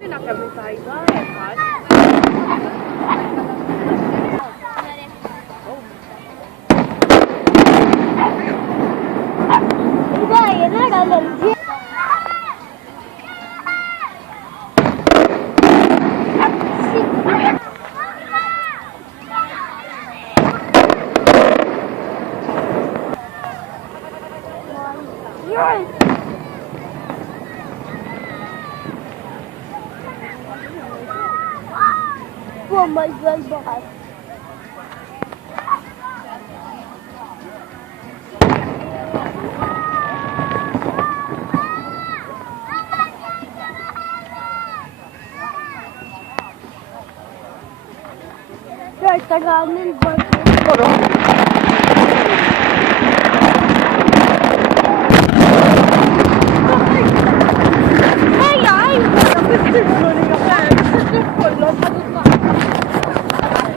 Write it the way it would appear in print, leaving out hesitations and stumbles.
Pinakabutay ba? இதை என்னடா லஞ்சி Oh my God, bakit? Sir, tagamin ba? Ay, ay!